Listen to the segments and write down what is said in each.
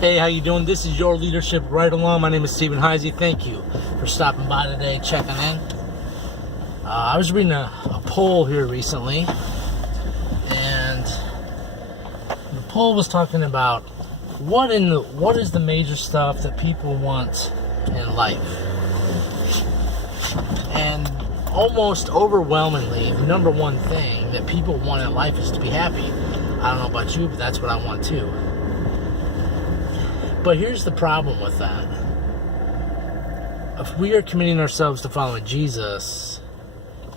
Hey, how you doing? This is Your Leadership Right Along. My name is Stephen Heisey. Thank you for stopping by today, checking in. I was reading a poll here recently, and the poll was talking about what is the major stuff that people want in life. And almost overwhelmingly, the number one thing that people want in life is to be happy. I don't know about you, but that's what I want too. But here's the problem with that. If we are committing ourselves to following Jesus,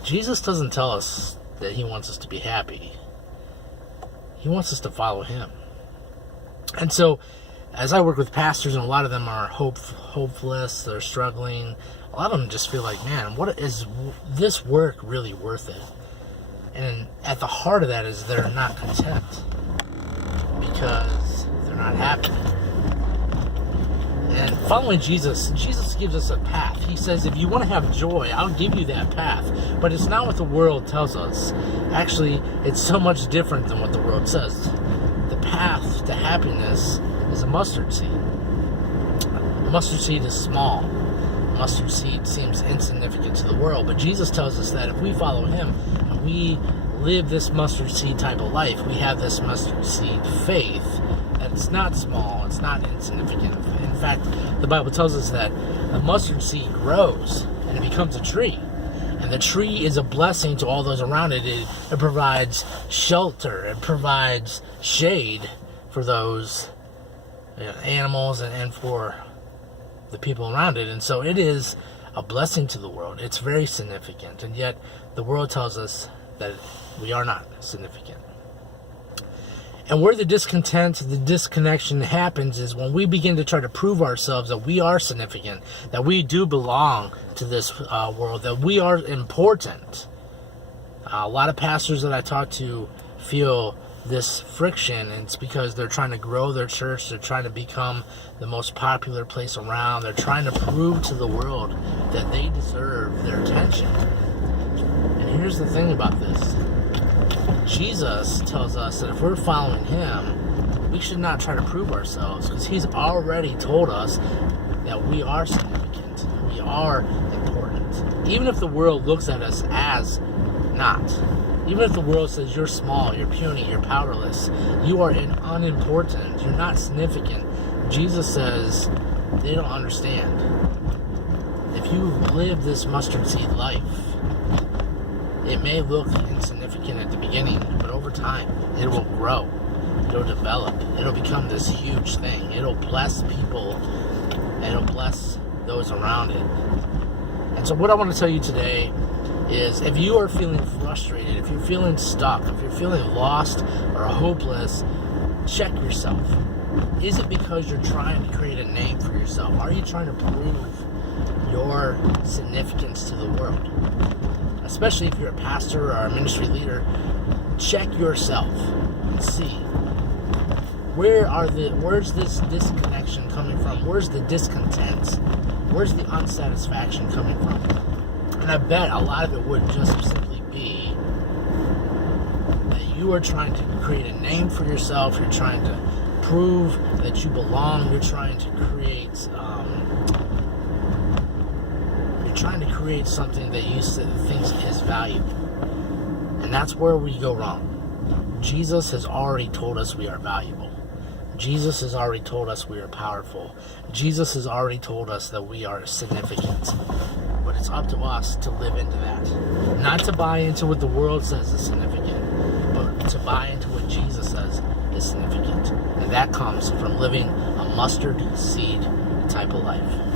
Jesus doesn't tell us that he wants us to be happy. He wants us to follow him. And so, as I work with pastors, and a lot of them are hopeless, they're struggling, a lot of them just feel like, man, what is this work really worth it? And at the heart of that is they're not content because they're not happy. And following Jesus gives us a path. He says, if you want to have joy, I'll give you that path. But it's not what the world tells us. Actually, it's so much different than what the world says. The path to happiness is a mustard seed. A mustard seed is small. A mustard seed seems insignificant to the world. But Jesus tells us that if we follow him and we live this mustard seed type of life, we have this mustard seed faith, that it's not small, it's not insignificant. In fact, the Bible tells us that the mustard seed grows and it becomes a tree. And the tree is a blessing to all those around it. It provides shelter, it provides shade for those animals and for the people around it. And so it is a blessing to the world. It's very significant. And yet the world tells us that we are not significant. And where the discontent, the disconnection happens is when we begin to try to prove ourselves that we are significant, that we do belong to this world, that we are important. A lot of pastors that I talk to feel this friction, and it's because they're trying to grow their church, they're trying to become the most popular place around, they're trying to prove to the world that they deserve their attention. And here's the thing about this. Jesus tells us that if we're following him, we should not try to prove ourselves, because he's already told us that we are significant, we are important. Even if the world looks at us as not, even if the world says you're small, you're puny, you're powerless, you are unimportant, you're not significant, Jesus says they don't understand. If you live this mustard seed life, it may look insignificant at the beginning, but over time, it will grow. It'll develop. It'll become this huge thing. It'll bless people, and it'll bless those around it. And so what I want to tell you today is, if you are feeling frustrated, if you're feeling stuck, if you're feeling lost or hopeless, check yourself. Is it because you're trying to create a name for yourself? Are you trying to prove your significance to the world? Especially if you're a pastor or a ministry leader, check yourself and see where's this disconnection coming from? Where's the discontent? Where's the unsatisfaction coming from? And I bet a lot of it would just simply be that you are trying to create a name for yourself. You're trying to prove that you belong. You're trying to create something that you think is valuable. And that's where we go wrong. Jesus has already told us we are valuable. Jesus has already told us we are powerful. Jesus has already told us that we are significant. But it's up to us to live into that. Not to buy into what the world says is significant, but to buy into what Jesus says is significant. And that comes from living a mustard seed type of life.